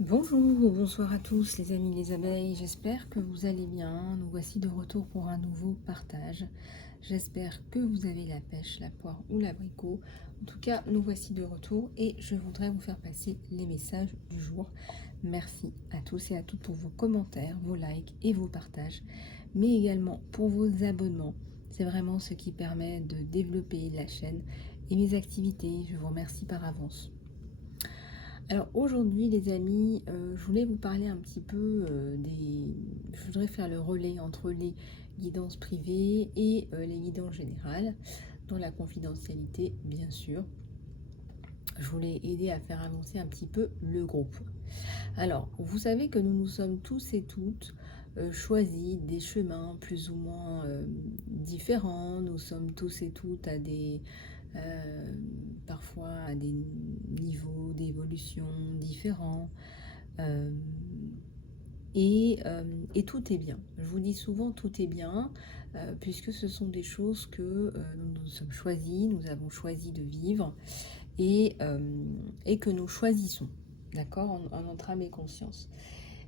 Bonjour ou bonsoir à tous les amis des abeilles, j'espère que vous allez bien. Nous voici de retour pour un nouveau partage. J'espère que vous avez la pêche, la poire ou l'abricot. En tout cas, nous voici de retour et je voudrais vous faire passer les messages du jour. Merci à tous et à toutes pour vos commentaires, vos likes et vos partages, mais également pour vos abonnements. C'est vraiment ce qui permet de développer la chaîne et mes activités. Je vous remercie par avance. Alors aujourd'hui les amis, je voulais vous parler un petit peu Je voudrais faire le relais entre les guidances privées et les guidances générales, dans la confidentialité bien sûr. Je voulais aider à faire avancer un petit peu le groupe. Alors, vous savez que nous nous sommes tous et toutes choisis des chemins plus ou moins différents. Nous sommes tous et toutes à parfois à des niveaux d'évolution différents. euh, et tout est bien. Je vous dis souvent tout est bien, puisque ce sont des choses que nous nous sommes choisis, nous avons choisi de vivre et que nous choisissons, d'accord, en notre âme et conscience.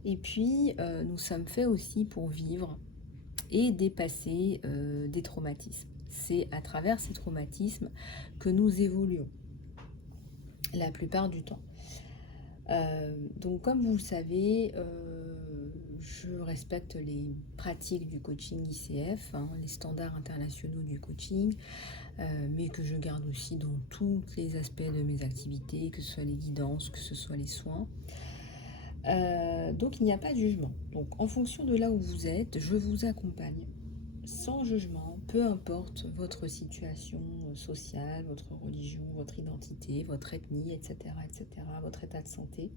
Et puis, nous sommes faits aussi pour vivre et dépasser des traumatismes. C'est à travers ces traumatismes que nous évoluons la plupart du temps. Donc comme vous le savez, je respecte les pratiques du coaching ICF, hein, les standards internationaux du coaching, mais que je garde aussi dans tous les aspects de mes activités, que ce soit les guidances, que ce soit les soins. Donc il n'y a pas de jugement. Donc en fonction de là où vous êtes, je vous accompagne sans jugement, peu importe votre situation sociale, votre religion, votre identité, votre ethnie, etc., etc., votre état de santé.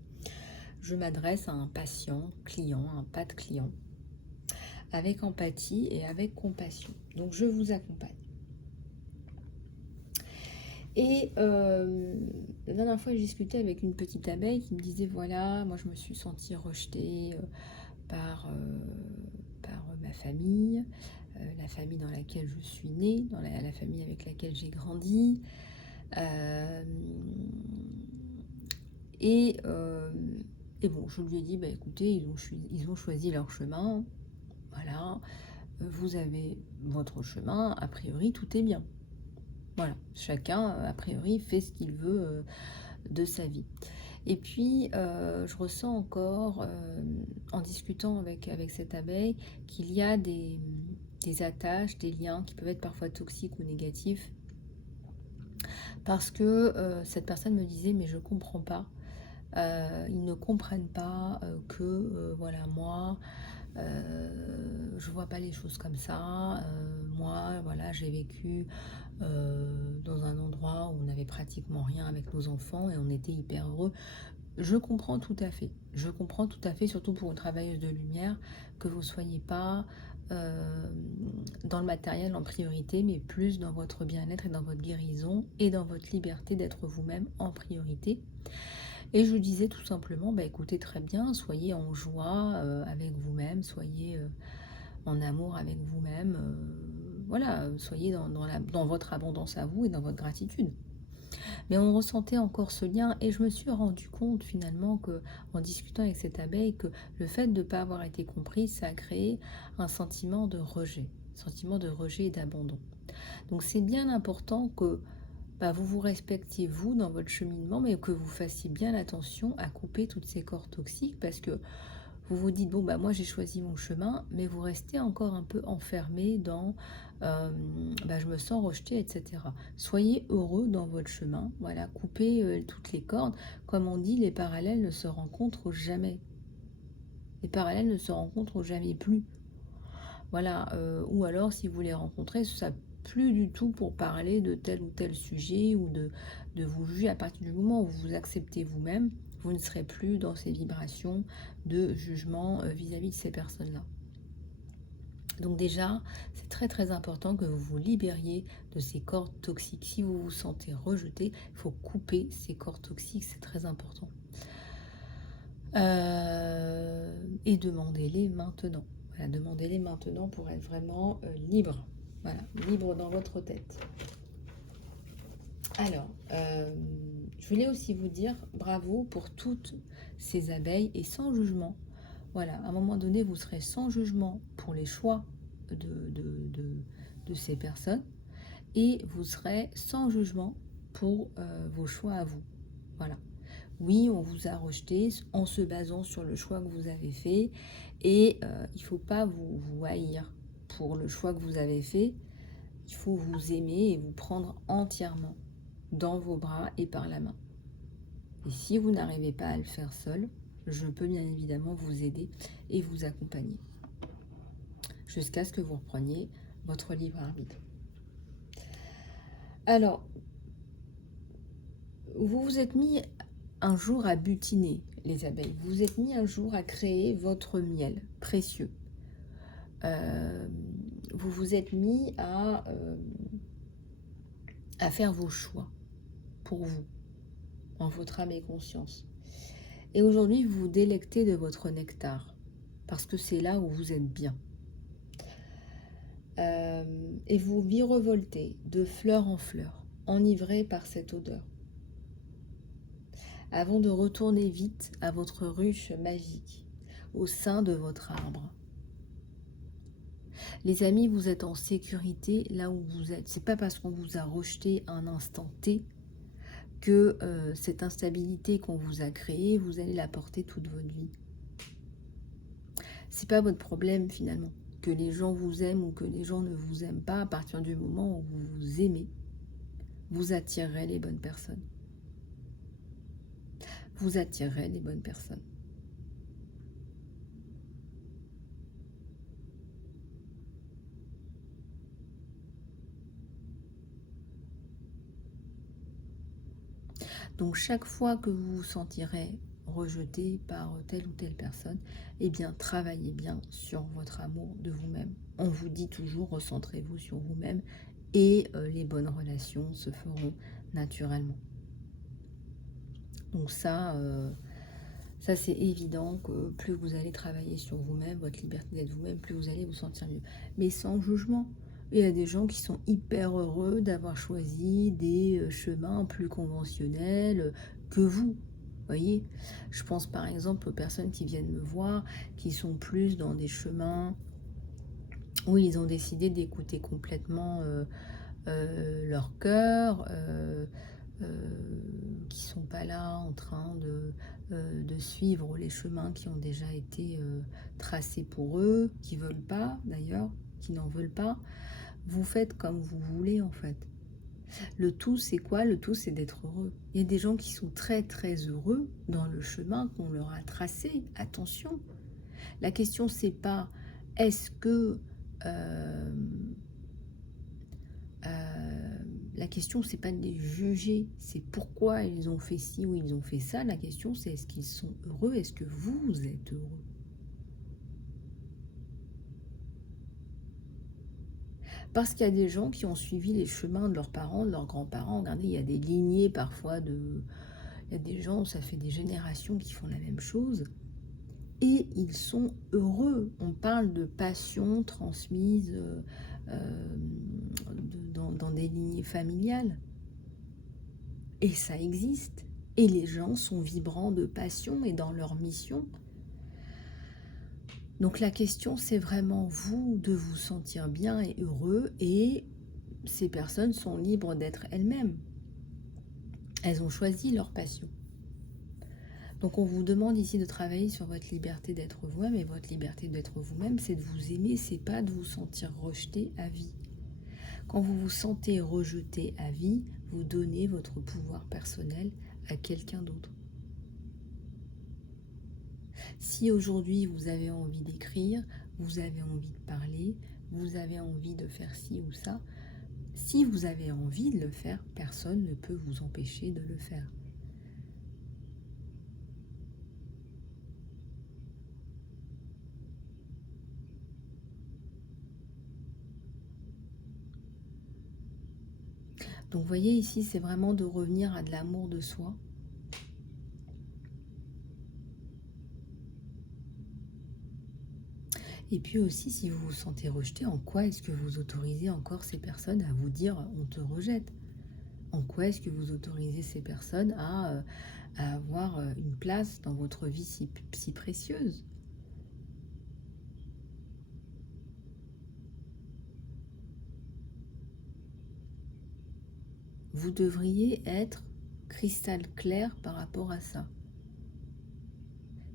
Je m'adresse à un patient, client, un pas de client, avec empathie et avec compassion. Donc je vous accompagne. Et la dernière fois, j'ai discuté avec une petite abeille qui me disait, voilà, moi je me suis sentie rejetée par ma famille, la famille dans laquelle je suis née, dans la famille avec laquelle j'ai grandi. Euh, et, euh, et bon, je lui ai dit, bah, écoutez, ils ont choisi leur chemin, voilà, vous avez votre chemin, a priori tout est bien. Voilà, chacun, a priori, fait ce qu'il veut de sa vie. Et puis, je ressens encore, en discutant avec cette abeille, qu'il y a des attaches, des liens qui peuvent être parfois toxiques ou négatifs, parce que cette personne me disait, mais je comprends pas, ils ne comprennent pas que, voilà, moi, je vois pas les choses comme ça. Moi, voilà, j'ai vécu dans un endroit où on n'avait pratiquement rien avec nos enfants et on était hyper heureux. Je comprends tout à fait. Je comprends tout à fait, surtout pour une travailleuse de lumière, que vous ne soyez pas dans le matériel en priorité, mais plus dans votre bien-être et dans votre guérison et dans votre liberté d'être vous-même en priorité. Et je disais tout simplement, bah, écoutez, très bien, soyez en joie avec vous-même, soyez en amour avec vous-même, voilà, soyez dans votre abondance à vous et dans votre gratitude. Mais on ressentait encore ce lien et je me suis rendu compte finalement que, en discutant avec cette abeille, que le fait de ne pas avoir été comprise, ça a créé un sentiment de rejet et d'abandon. Donc c'est bien important que vous vous respectiez vous dans votre cheminement, mais que vous fassiez bien attention à couper toutes ces cordes toxiques parce que vous vous dites, bon, moi j'ai choisi mon chemin, mais vous restez encore un peu enfermé dans je me sens rejeté, etc. Soyez heureux dans votre chemin, voilà, coupez toutes les cordes. Comme on dit, les parallèles ne se rencontrent jamais. Les parallèles ne se rencontrent jamais plus. Voilà, ou alors si vous les rencontrez, ça plus du tout pour parler de tel ou tel sujet ou de vous juger. À partir du moment où vous acceptez vous-même, vous ne serez plus dans ces vibrations de jugement vis-à-vis de ces personnes-là. Donc déjà, c'est très très important que vous vous libériez de ces cordes toxiques. Si vous vous sentez rejeté, il faut couper ces cordes toxiques, c'est très important. Et demandez-les maintenant. Voilà, demandez-les maintenant pour être vraiment libre. Voilà, libre dans votre tête. Alors, je voulais aussi vous dire bravo pour toutes ces abeilles et sans jugement. Voilà, à un moment donné, vous serez sans jugement pour les choix de, de ces personnes et vous serez sans jugement pour vos choix à vous. Voilà. Oui, on vous a rejeté en se basant sur le choix que vous avez fait et il ne faut pas vous haïr pour le choix que vous avez fait. Il faut vous aimer et vous prendre entièrement dans vos bras et par la main. Et si vous n'arrivez pas à le faire seul, je peux bien évidemment vous aider et vous accompagner jusqu'à ce que vous repreniez votre libre arbitre. Alors, vous vous êtes mis un jour à butiner, les abeilles. Vous vous êtes mis un jour à créer votre miel précieux. Vous vous êtes mis à faire vos choix pour vous, en votre âme et conscience. Et aujourd'hui, vous vous délectez de votre nectar, parce que c'est là où vous êtes bien. Et vous virevoltez de fleur en fleur, enivré par cette odeur, avant de retourner vite à votre ruche magique, au sein de votre arbre. Les amis, vous êtes en sécurité là où vous êtes. C'est pas parce qu'on vous a rejeté un instant T que cette instabilité qu'on vous a créée, vous allez la porter toute votre vie. C'est pas votre problème finalement. Que les gens vous aiment ou que les gens ne vous aiment pas, à partir du moment où vous vous aimez, vous attirerez les bonnes personnes. Vous attirerez les bonnes personnes. Donc chaque fois que vous vous sentirez rejeté par telle ou telle personne, eh bien travaillez bien sur votre amour de vous-même. On vous dit toujours recentrez-vous sur vous-même et les bonnes relations se feront naturellement. Donc ça c'est évident que plus vous allez travailler sur vous-même, votre liberté d'être vous-même, plus vous allez vous sentir mieux. Mais sans jugement. Il y a des gens qui sont hyper heureux d'avoir choisi des chemins plus conventionnels que vous. Voyez, je pense par exemple aux personnes qui viennent me voir, qui sont plus dans des chemins où ils ont décidé d'écouter complètement leur cœur, qui sont pas là en train de suivre les chemins qui ont déjà été tracés pour eux, qui veulent pas d'ailleurs, qui n'en veulent pas. Vous faites comme vous voulez en fait. Le tout c'est quoi? Le tout c'est d'être heureux. Il y a des gens qui sont très très heureux dans le chemin qu'on leur a tracé. Attention, la question c'est pas est-ce que la question, c'est pas de les juger, c'est pourquoi ils ont fait ci ou ils ont fait ça. La question, c'est est-ce qu'ils sont heureux? Est-ce que vous êtes heureux? Parce qu'il y a des gens qui ont suivi les chemins de leurs parents, de leurs grands-parents. Regardez, il y a des lignées parfois de... Il y a des gens, ça fait des générations qui font la même chose. Et ils sont heureux. On parle de passion transmise dans des lignées familiales. Et ça existe. Et les gens sont vibrants de passion et dans leur mission. Donc la question, c'est vraiment vous de vous sentir bien et heureux. Et ces personnes sont libres d'être elles-mêmes. Elles ont choisi leur passion. Donc on vous demande ici de travailler sur votre liberté d'être vous-même. Et votre liberté d'être vous-même, c'est de vous aimer, c'est pas de vous sentir rejeté à vie. Quand vous vous sentez rejeté à vie, vous donnez votre pouvoir personnel à quelqu'un d'autre. Si aujourd'hui vous avez envie d'écrire, vous avez envie de parler, vous avez envie de faire ci ou ça, si vous avez envie de le faire, personne ne peut vous empêcher de le faire. Donc vous voyez ici, c'est vraiment de revenir à de l'amour de soi. Et puis aussi, si vous vous sentez rejeté, en quoi est-ce que vous autorisez encore ces personnes à vous dire « on te rejette » En quoi est-ce que vous autorisez ces personnes à avoir une place dans votre vie si précieuse? Vous devriez être cristal clair par rapport à ça.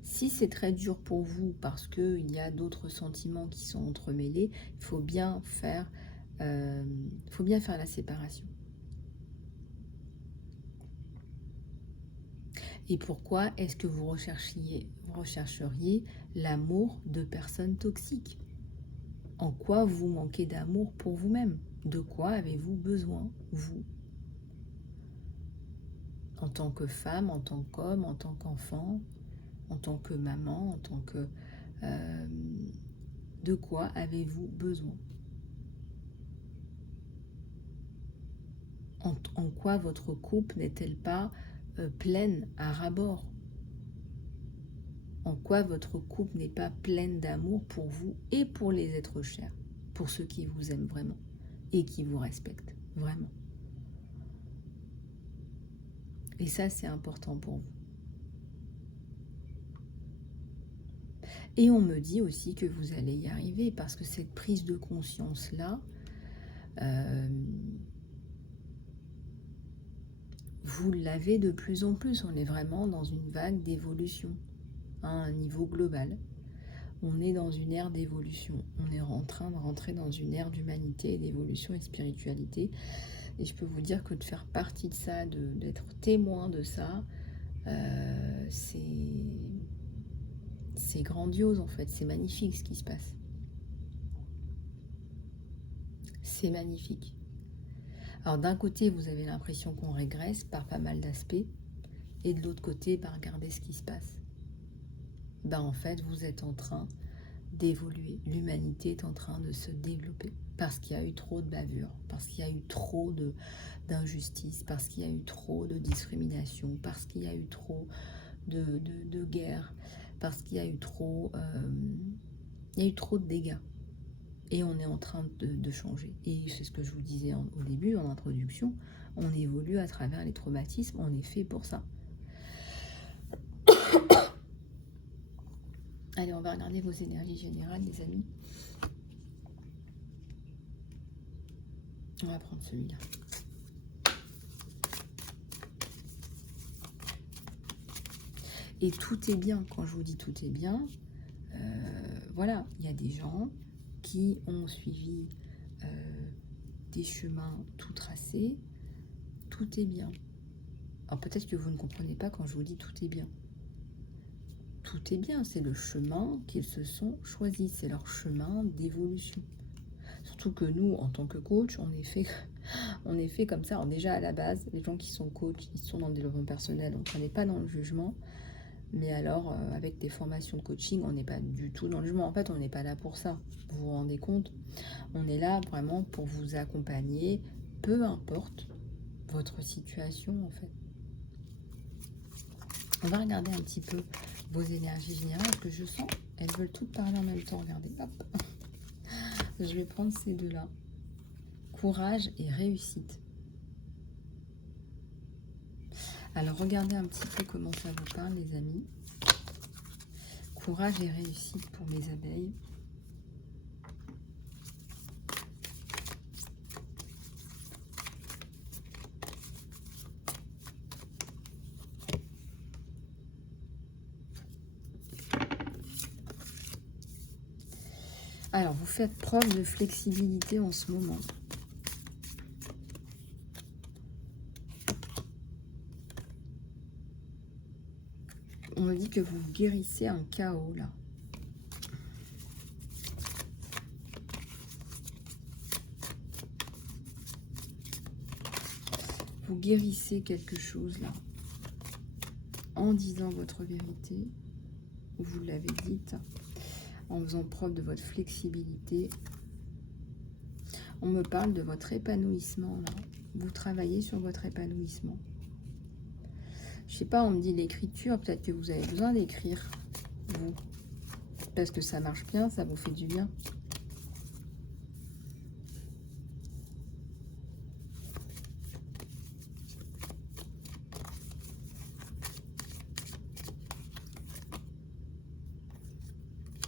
Si c'est très dur pour vous parce qu'il y a d'autres sentiments qui sont entremêlés, il faut bien faire, la séparation. Et pourquoi est-ce que vous rechercheriez l'amour de personnes toxiques? En quoi vous manquez d'amour pour vous-même? De quoi avez-vous besoin, vous? En tant que femme, en tant qu'homme, en tant qu'enfant, en tant que maman, en tant que... de quoi avez-vous besoin? En quoi votre couple n'est-elle pas pleine à ras-bord? En quoi votre couple n'est pas pleine d'amour pour vous et pour les êtres chers, pour ceux qui vous aiment vraiment et qui vous respectent vraiment? Et ça, c'est important pour vous. Et on me dit aussi que vous allez y arriver parce que cette prise de conscience-là, vous l'avez de plus en plus. On est vraiment dans une vague d'évolution à un niveau global. On est dans une ère d'évolution. On est en train de rentrer dans une ère d'humanité, d'évolution et de spiritualité. Et je peux vous dire que de faire partie de ça, d'être témoin de ça, c'est grandiose en fait. C'est magnifique ce qui se passe. C'est magnifique. Alors d'un côté, vous avez l'impression qu'on régresse par pas mal d'aspects. Et de l'autre côté, regardez ce qui se passe. En fait, vous êtes en train d'évoluer. L'humanité est en train de se développer parce qu'il y a eu trop de bavures, parce qu'il y a eu trop d'injustice, parce qu'il y a eu trop de discrimination, parce qu'il y a eu trop de guerres, parce qu'il y a eu trop de dégâts. Et on est en train de changer. Et c'est ce que je vous disais au début, en introduction, on évolue à travers les traumatismes, on est fait pour ça. Allez, on va regarder vos énergies générales, les amis. On va prendre celui-là. Et tout est bien. Quand je vous dis tout est bien, voilà, il y a des gens qui ont suivi des chemins tout tracés. Tout est bien. Alors peut-être que vous ne comprenez pas quand je vous dis tout est bien. Tout est bien, c'est le chemin qu'ils se sont choisis, c'est leur chemin d'évolution. Surtout que nous, en tant que coach, on est fait comme ça. Alors déjà, à la base, les gens qui sont coachs, ils sont dans le développement personnel, donc on n'est pas dans le jugement. Mais alors, avec des formations de coaching, on n'est pas du tout dans le jugement. En fait, on n'est pas là pour ça. Vous vous rendez compte? On est là vraiment pour vous accompagner, peu importe votre situation, en fait. On va regarder un petit peu vos énergies générales que je sens. Elles veulent toutes parler en même temps. Regardez, hop. Je vais prendre ces deux-là. Courage et réussite. Alors, regardez un petit peu comment ça vous parle, les amis. Courage et réussite pour mes abeilles. Alors, vous faites preuve de flexibilité en ce moment. On me dit que vous guérissez un chaos, là. Vous guérissez quelque chose, là. En disant votre vérité. Vous l'avez dite. En faisant preuve de votre flexibilité. On me parle de votre épanouissement, là. Vous travaillez sur votre épanouissement. Je sais pas, on me dit l'écriture, peut-être que vous avez besoin d'écrire, vous. Parce que ça marche bien, ça vous fait du bien.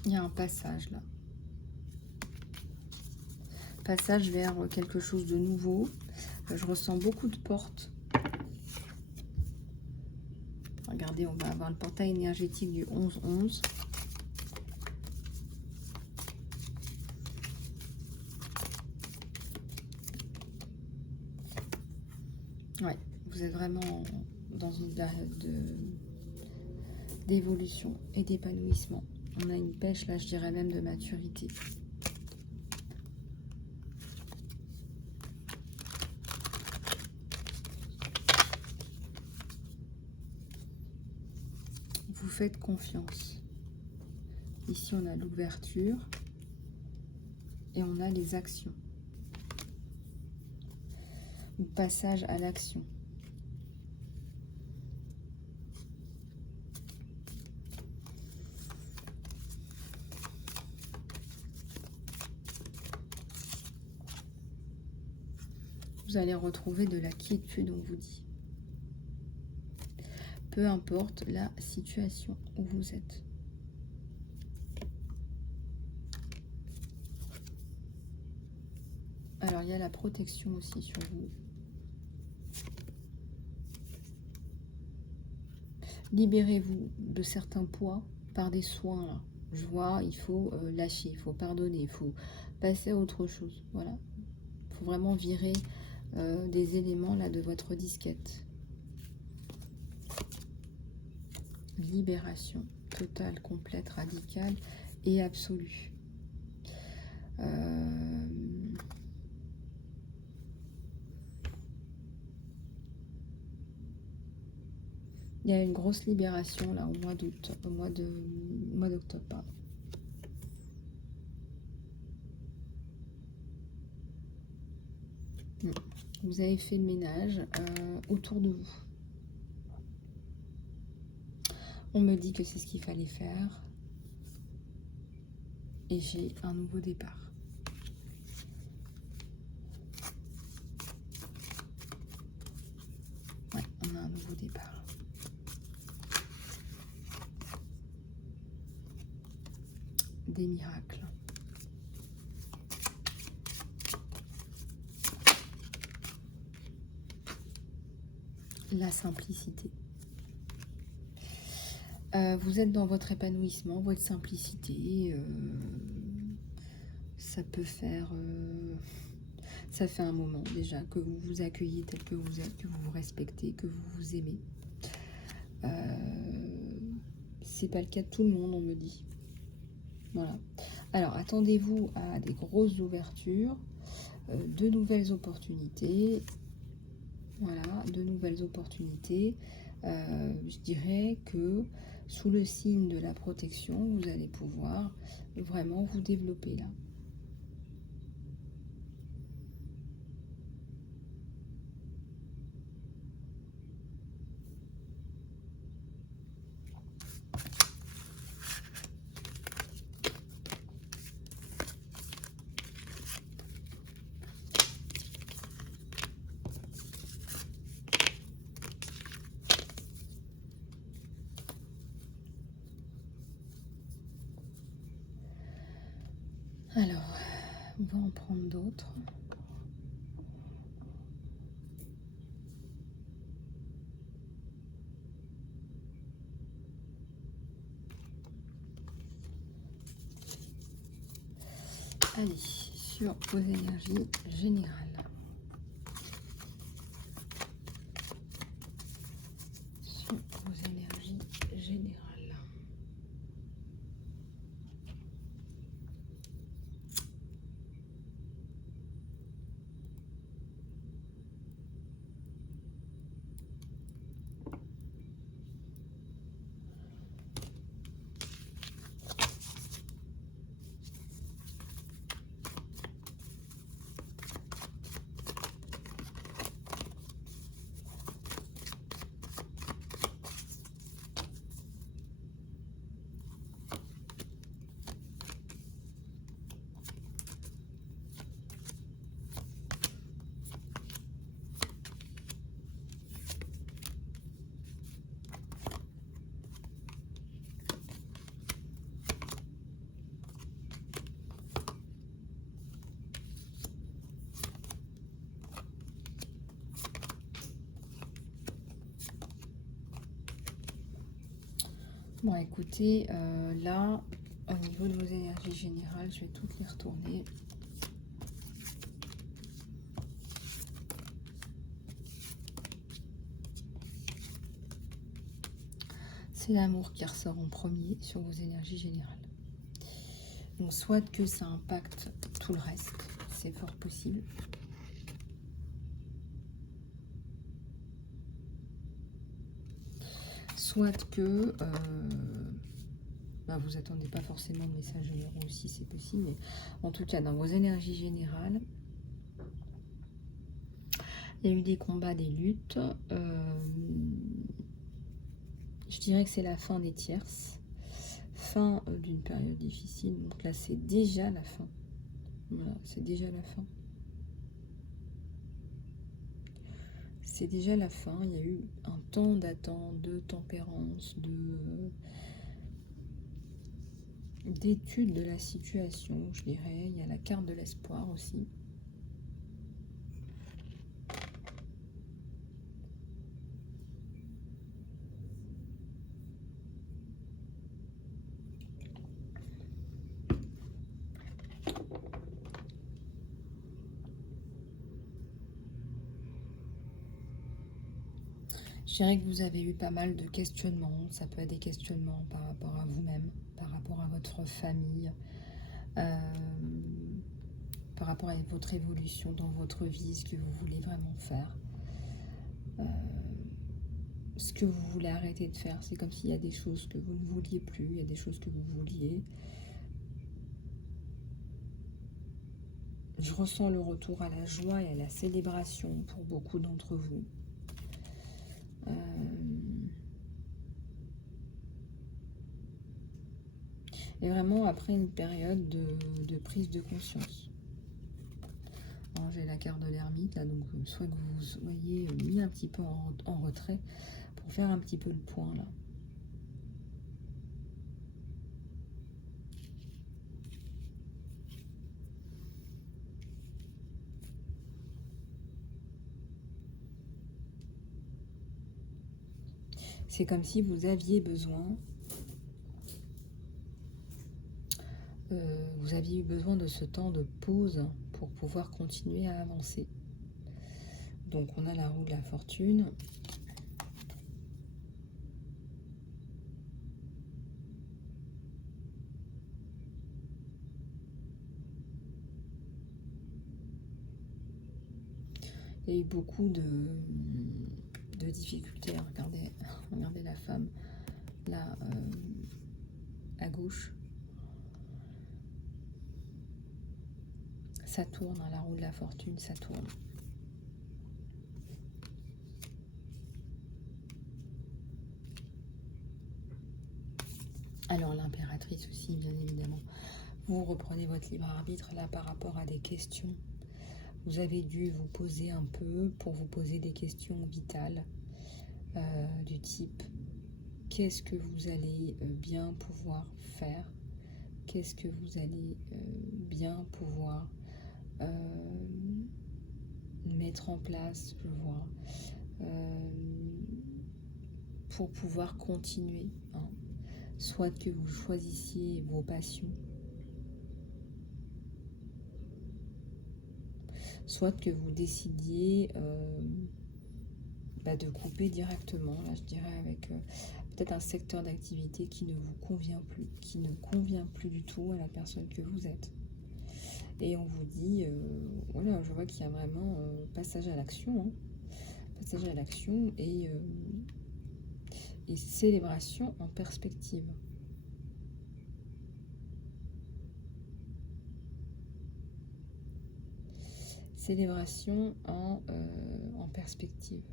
Il y a un passage là. Passage vers quelque chose de nouveau. Je ressens beaucoup de portes. Regardez, on va avoir le portail énergétique du 11-11. Ouais, vous êtes vraiment dans une période d'évolution et d'épanouissement. On a une pêche, là, je dirais même de maturité. Vous faites confiance. Ici, on a l'ouverture et on a les actions. Le passage à l'action. Vous allez retrouver de la quiétude, on vous dit. Peu importe la situation où vous êtes. Alors, il y a la protection aussi sur vous. Libérez-vous de certains poids par des soins, là. Je vois, il faut lâcher, il faut pardonner, il faut passer à autre chose. Voilà. Il faut vraiment virer des éléments là de votre disquette. Libération totale, complète, radicale et absolue. Il y a une grosse libération là au mois d'août, au mois d'octobre. Vous avez fait le ménage autour de vous. On me dit que c'est ce qu'il fallait faire. Et j'ai un nouveau départ. Ouais, on a un nouveau départ. Des miracles. La simplicité. Vous êtes dans votre épanouissement, votre simplicité. Ça peut faire... ça fait un moment déjà que vous vous accueillez tel que vous êtes, que vous vous respectez, que vous vous aimez. C'est pas le cas de tout le monde, on me dit. Voilà. Alors, attendez-vous à des grosses ouvertures, de nouvelles opportunités. Voilà, de nouvelles opportunités. Je dirais que sous le signe de la protection, vous allez pouvoir vraiment vous développer là. Alors, on va en prendre d'autres. Allez, sur vos énergies générales. Sur vos énergies générales. Bon, écoutez, là, au niveau de vos énergies générales, je vais toutes les retourner. C'est l'amour qui ressort en premier sur vos énergies générales. Donc, soit que ça impacte tout le reste, c'est fort possible. Soit que vous attendez pas forcément de messages généraux aussi, c'est possible. Mais en tout cas, dans vos énergies générales, il y a eu des combats, des luttes. Je dirais que c'est la fin des tierces. Fin d'une période difficile. Donc là, c'est déjà la fin. Voilà, c'est déjà la fin. C'est déjà la fin. Il y a eu un temps d'attente, de tempérance, d'étude de la situation, je dirais. Il y a la carte de l'espoir aussi. Je dirais que vous avez eu pas mal de questionnements. Ça peut être des questionnements par rapport à vous-même, par rapport à votre famille, par rapport à votre évolution dans votre vie, ce que vous voulez vraiment faire, ce que vous voulez arrêter de faire. C'est comme s'il y a des choses que vous ne vouliez plus, il y a des choses que vous vouliez. Je ressens le retour à la joie et à la célébration pour beaucoup d'entre vous. Et vraiment après une période de prise de conscience. J'ai la carte de l'ermite là, donc soit que vous soyez mis un petit peu en retrait pour faire un petit peu le point là. C'est comme si vous aviez besoin, vous aviez eu besoin de ce temps de pause pour pouvoir continuer à avancer. Donc on a la roue de la fortune. Il y a eu beaucoup de difficultés. Regardez la femme là à gauche. Ça tourne, hein, la roue de la fortune, ça tourne. Alors l'impératrice aussi, bien évidemment. Vous reprenez votre libre arbitre là par rapport à des questions. Vous avez dû vous poser un peu pour vous poser des questions vitales du type qu'est-ce que vous allez bien pouvoir faire? Qu'est-ce que vous allez bien pouvoir mettre en place, je vois, pour pouvoir continuer, hein. Soit que vous choisissiez vos passions, soit que vous décidiez de couper directement, là je dirais avec peut-être un secteur d'activité qui ne vous convient plus, qui ne convient plus du tout à la personne que vous êtes. Et on vous dit, voilà, je vois qu'il y a vraiment passage à l'action, hein, passage à l'action et célébration en perspective. Célébration en perspective.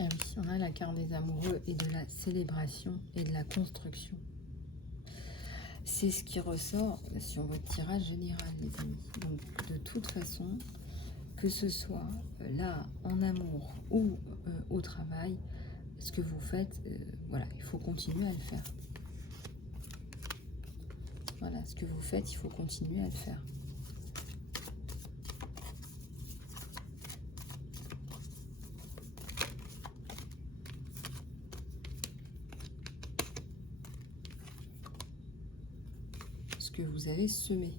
Ah oui, on a la carte des amoureux et de la célébration et de la construction. C'est ce qui ressort sur votre tirage général, les amis. Donc, de toute façon, que ce soit là, en amour ou au travail, ce que vous faites, voilà, il faut continuer à le faire. Voilà, ce que vous faites, il faut continuer à le faire. Ce que vous avez semé.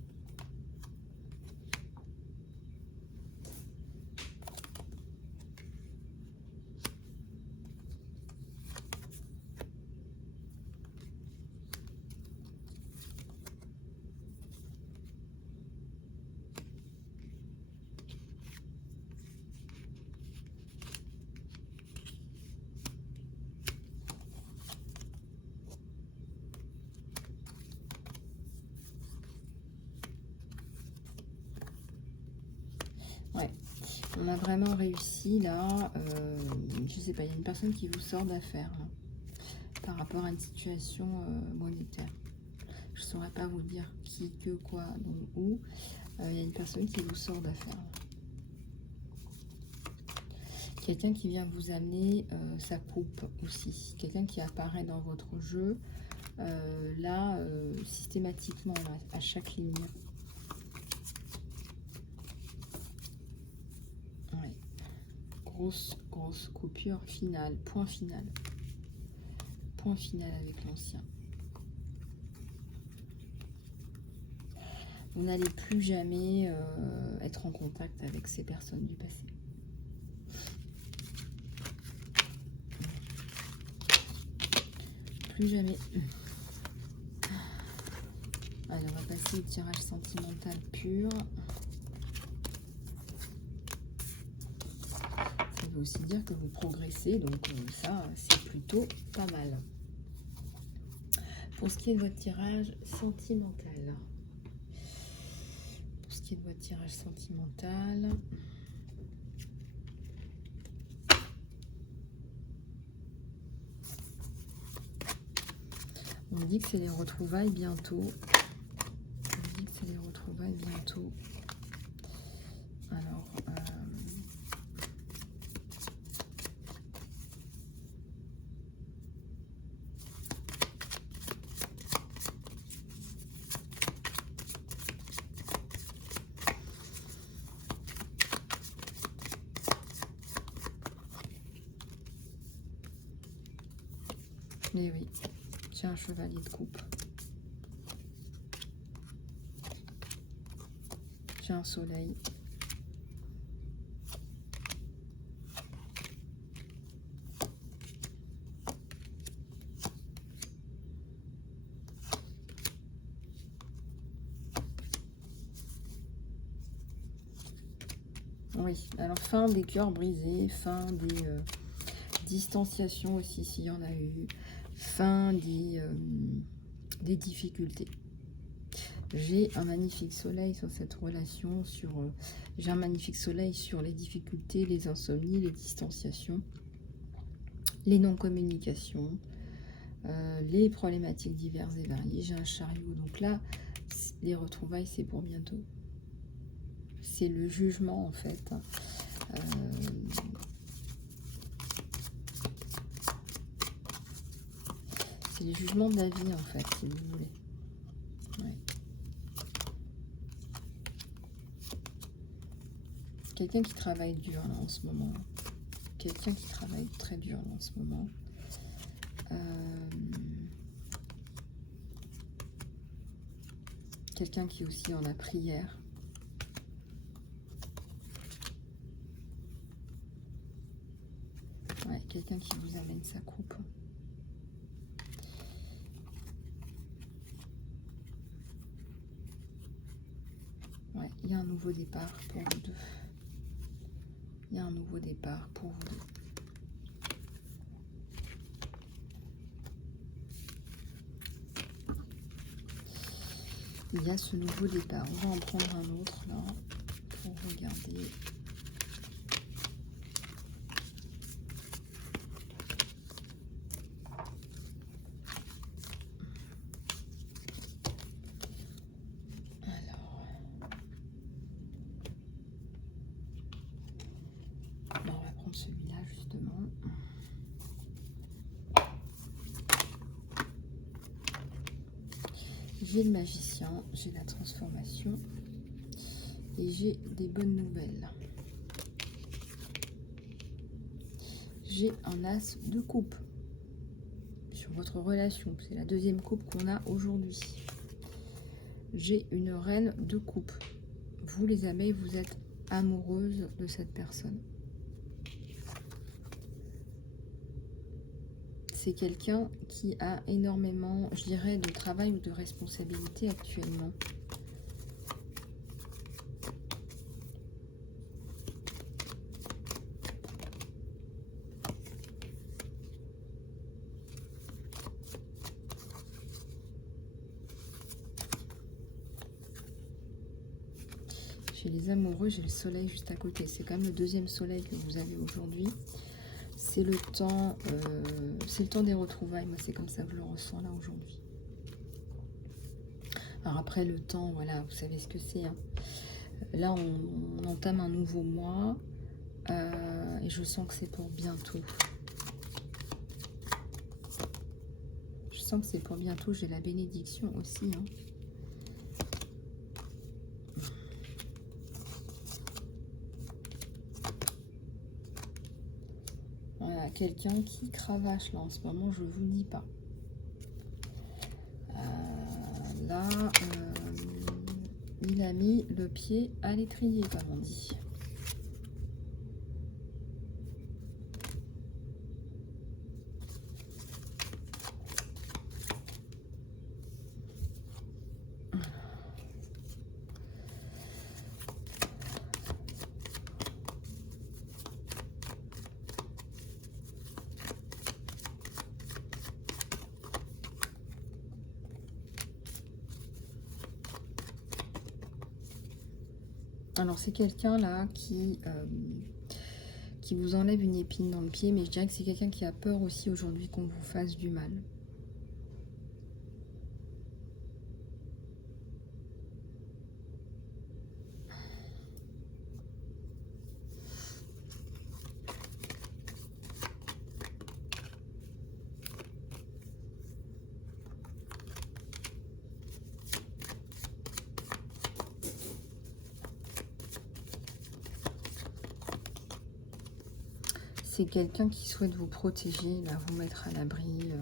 Ouais, on a vraiment réussi là. Je sais pas, il y a une personne qui vous sort d'affaire par rapport à une situation monétaire. Je ne saurais pas vous dire qui, que, quoi, donc où. Il y a une personne qui vous sort d'affaire. Quelqu'un qui vient vous amener sa coupe aussi. Quelqu'un qui apparaît dans votre jeu là systématiquement là, à chaque ligne. Grosse coupure finale, point final. Point final avec l'ancien. Vous n'allez plus jamais être en contact avec ces personnes du passé. Plus jamais. Allez, on va passer au tirage sentimental pur. Ça veut aussi dire que vous progressez, donc ça, c'est plutôt pas mal. Pour ce qui est de votre tirage sentimental. Pour ce qui est de votre tirage sentimental. On me dit que c'est les retrouvailles bientôt. On me dit que c'est les retrouvailles bientôt. Alors, mais oui, j'ai un chevalier de coupe. J'ai un soleil. Oui, alors fin des cœurs brisés, fin des distanciations aussi s'il y en a eu, fin des difficultés. J'ai un magnifique soleil sur cette relation, j'ai un magnifique soleil sur les difficultés, les insomnies, les distanciations, les non-communications, les problématiques diverses et variées. J'ai un chariot, donc là, les retrouvailles, c'est pour bientôt. C'est le jugement, en fait. C'est les jugements de la vie, en fait, si vous voulez. Ouais. Quelqu'un qui travaille dur, là, en ce moment. Quelqu'un qui travaille très dur, là, en ce moment. Quelqu'un qui est aussi en la prière. Ouais, quelqu'un qui vous amène sa coupe. Ouais, il y a un nouveau départ pour vous deux. Il y a un nouveau départ pour vous deux. Il y a ce nouveau départ. On va en prendre un autre là pour regarder. Alors, on va prendre celui-là justement. j'ai le magicien, j'ai la transformation et j'ai des bonnes nouvelles. J'ai un as de coupe sur votre relation. C'est la deuxième coupe qu'on a aujourd'hui. J'ai une reine de coupe. Vous, les abeilles, vous êtes amoureuses de cette personne. C'est quelqu'un qui a énormément, je dirais, de travail ou de responsabilité actuellement. Chez les amoureux, j'ai le soleil juste à côté. C'est quand même le deuxième soleil que vous avez aujourd'hui. C'est le temps des retrouvailles. Moi, c'est comme ça que je le ressens là aujourd'hui. Alors après, le temps, voilà, vous savez ce que c'est. Hein. Là, on entame un nouveau mois. Et je sens que c'est pour bientôt. Je sens que c'est pour bientôt. J'ai la bénédiction aussi. Hein. Voilà, quelqu'un qui cravache là en ce moment, je vous dis pas. Là, il a mis le pied à l'étrier, comme on dit. Alors, c'est quelqu'un là qui vous enlève une épine dans le pied, mais je dirais que c'est quelqu'un qui a peur aussi aujourd'hui qu'on vous fasse du mal. C'est quelqu'un qui souhaite vous protéger, là, vous mettre à l'abri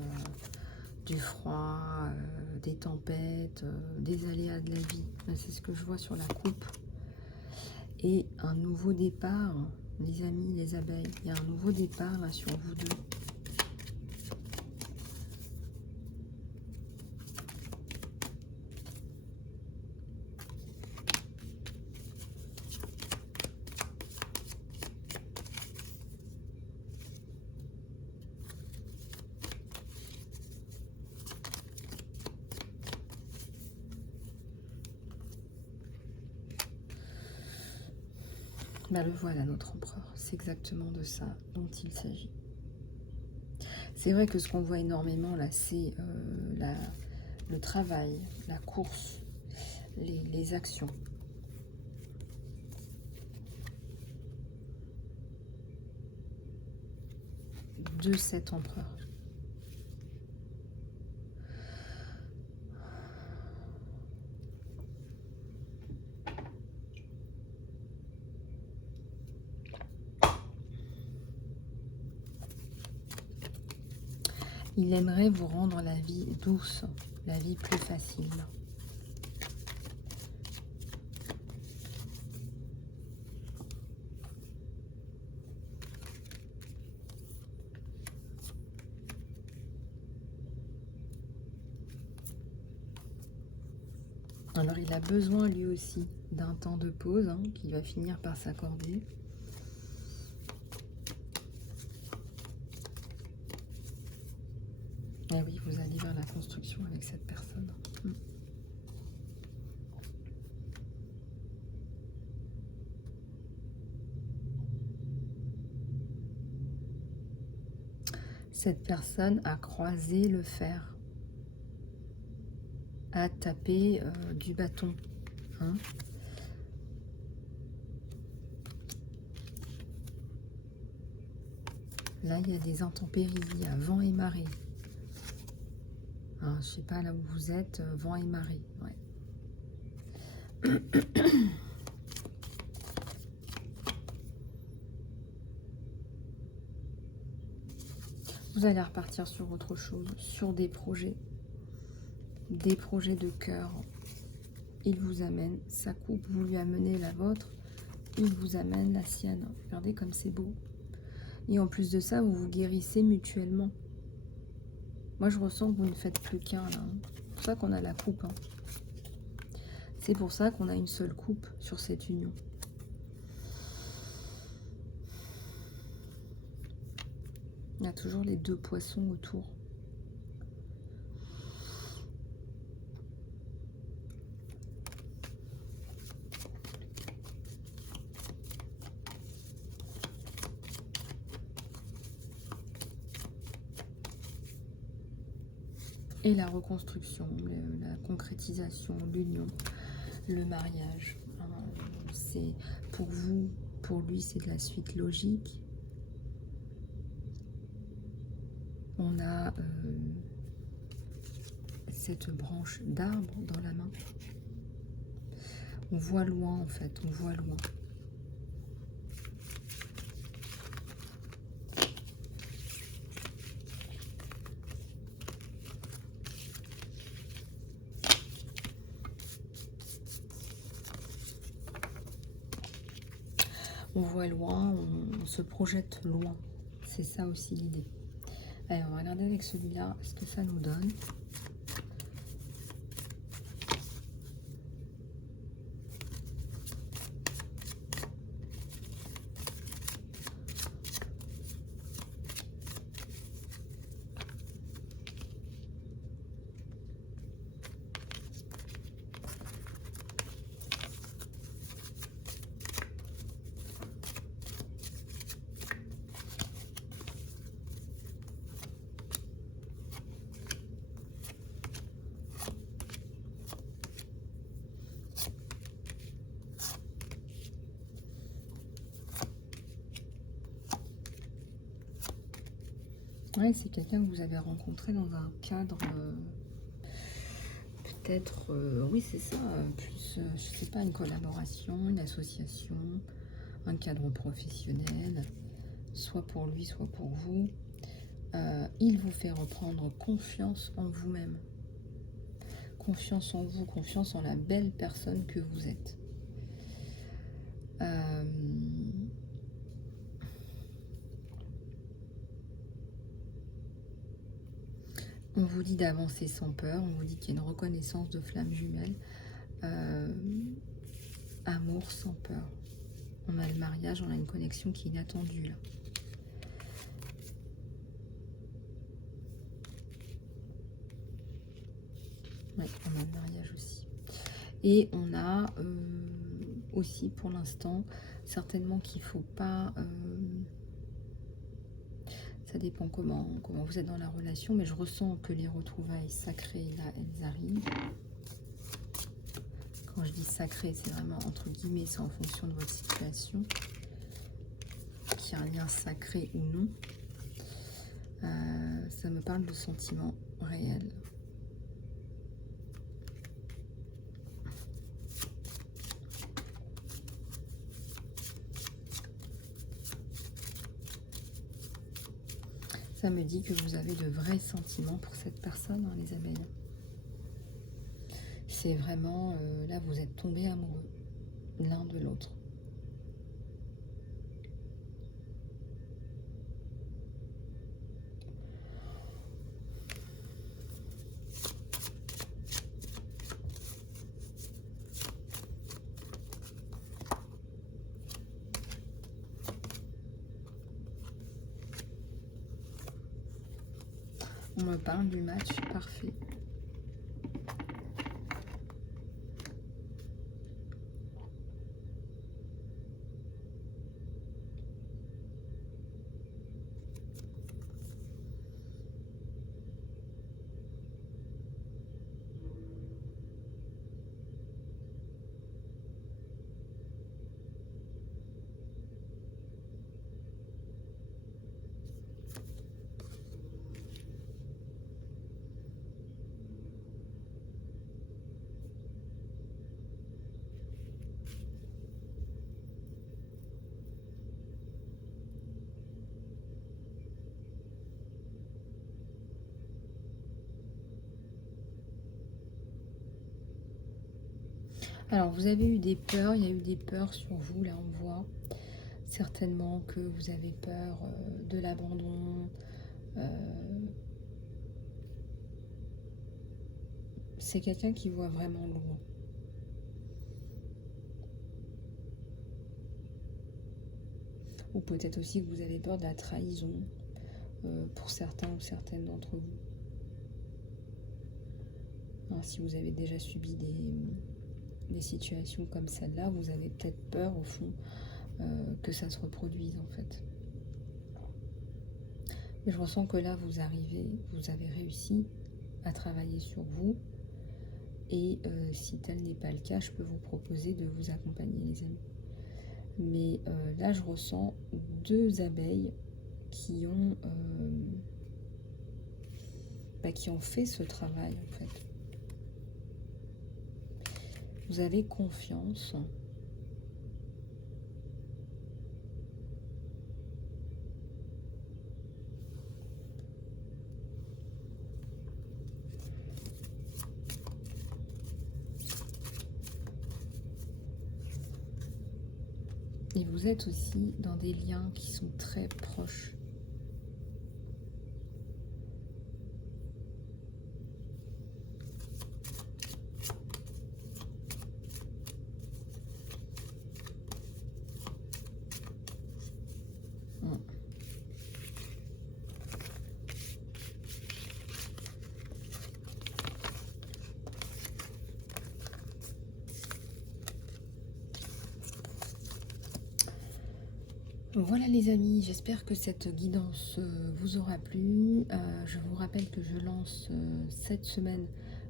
du froid, des tempêtes, des aléas de la vie. C'est ce que je vois sur la coupe. Et un nouveau départ, les amis, les abeilles. Il y a un nouveau départ là sur vous deux. Bah, le voilà, notre empereur. C'est exactement de ça dont il s'agit. C'est vrai que ce qu'on voit énormément là, c'est le travail, la course, les actions. De cet empereur. Il aimerait vous rendre la vie douce, la vie plus facile. Alors il a besoin lui aussi d'un temps de pause hein, qui va finir par s'accorder. Et oui, vous allez vers la construction avec cette personne. Cette personne a croisé le fer, a tapé du bâton. Hein. Là, il y a des intempéries, il y a vent et marée. hein, je sais pas, là où vous êtes, vent et marée. Ouais. Vous allez repartir sur autre chose, sur des projets de cœur. Il vous amène sa coupe, vous lui amenez la vôtre, il vous amène la sienne. Regardez comme c'est beau. Et en plus de ça, vous vous guérissez mutuellement. Moi, je ressens que vous ne faites plus qu'un, là. C'est pour ça qu'on a la coupe. Hein. C'est pour ça qu'on a une seule coupe sur cette union. Il y a toujours les deux poissons autour. Et la reconstruction, la concrétisation, l'union, le mariage. Hein, c'est pour vous, pour lui, c'est de la suite logique. On a cette branche d'arbre dans la main. On voit loin, en fait, on voit loin. On voit loin, on se projette loin. C'est ça aussi l'idée. Allez, on va regarder avec celui-là ce que ça nous donne. Ouais, c'est quelqu'un que vous avez rencontré dans un cadre, peut-être, oui c'est ça, plus, je sais pas, une collaboration, une association, un cadre professionnel, soit pour lui, soit pour vous. Il vous fait reprendre confiance en vous-même, confiance en vous, confiance en la belle personne que vous êtes. On vous dit d'avancer sans peur, on vous dit qu'il y a une reconnaissance de flamme jumelle. Amour sans peur. On a le mariage, on a une connexion qui est inattendue là. Oui, on a le mariage aussi. Et on a aussi pour l'instant, certainement qu'il ne faut pas... ça dépend comment vous êtes dans la relation, mais je ressens que les retrouvailles sacrées, là, elles arrivent. Quand je dis sacré, c'est vraiment entre guillemets, c'est en fonction de votre situation, qu'il y a un lien sacré ou non. Ça me parle de sentiments réels. Ça me dit que vous avez de vrais sentiments pour cette personne, hein, les abeilles. C'est vraiment, là, vous êtes tombés amoureux l'un de l'autre. On me parle du match parfait. Alors, vous avez eu des peurs, il y a eu des peurs sur vous, là, on voit. Certainement que vous avez peur de l'abandon. C'est quelqu'un qui voit vraiment loin. Ou peut-être aussi que vous avez peur de la trahison pour certains ou certaines d'entre vous. Hein, si vous avez déjà subi des situations comme celle-là, vous avez peut-être peur au fond que ça se reproduise en fait. Mais je ressens que là, vous avez réussi à travailler sur vous. Et si tel n'est pas le cas, je peux vous proposer de vous accompagner, les amis. Mais là, je ressens 2 abeilles qui ont fait ce travail, en fait. Vous avez confiance. Et vous êtes aussi dans des liens qui sont très proches. Voilà les amis, j'espère que cette guidance vous aura plu. Je vous rappelle que je lance cette semaine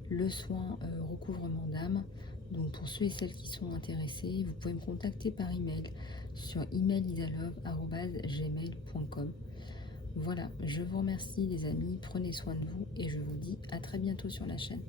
le soin recouvrement d'âme. Donc pour ceux et celles qui sont intéressés, vous pouvez me contacter par email sur emailisalogue@gmail.com. Voilà, je vous remercie les amis, prenez soin de vous et je vous dis à très bientôt sur la chaîne.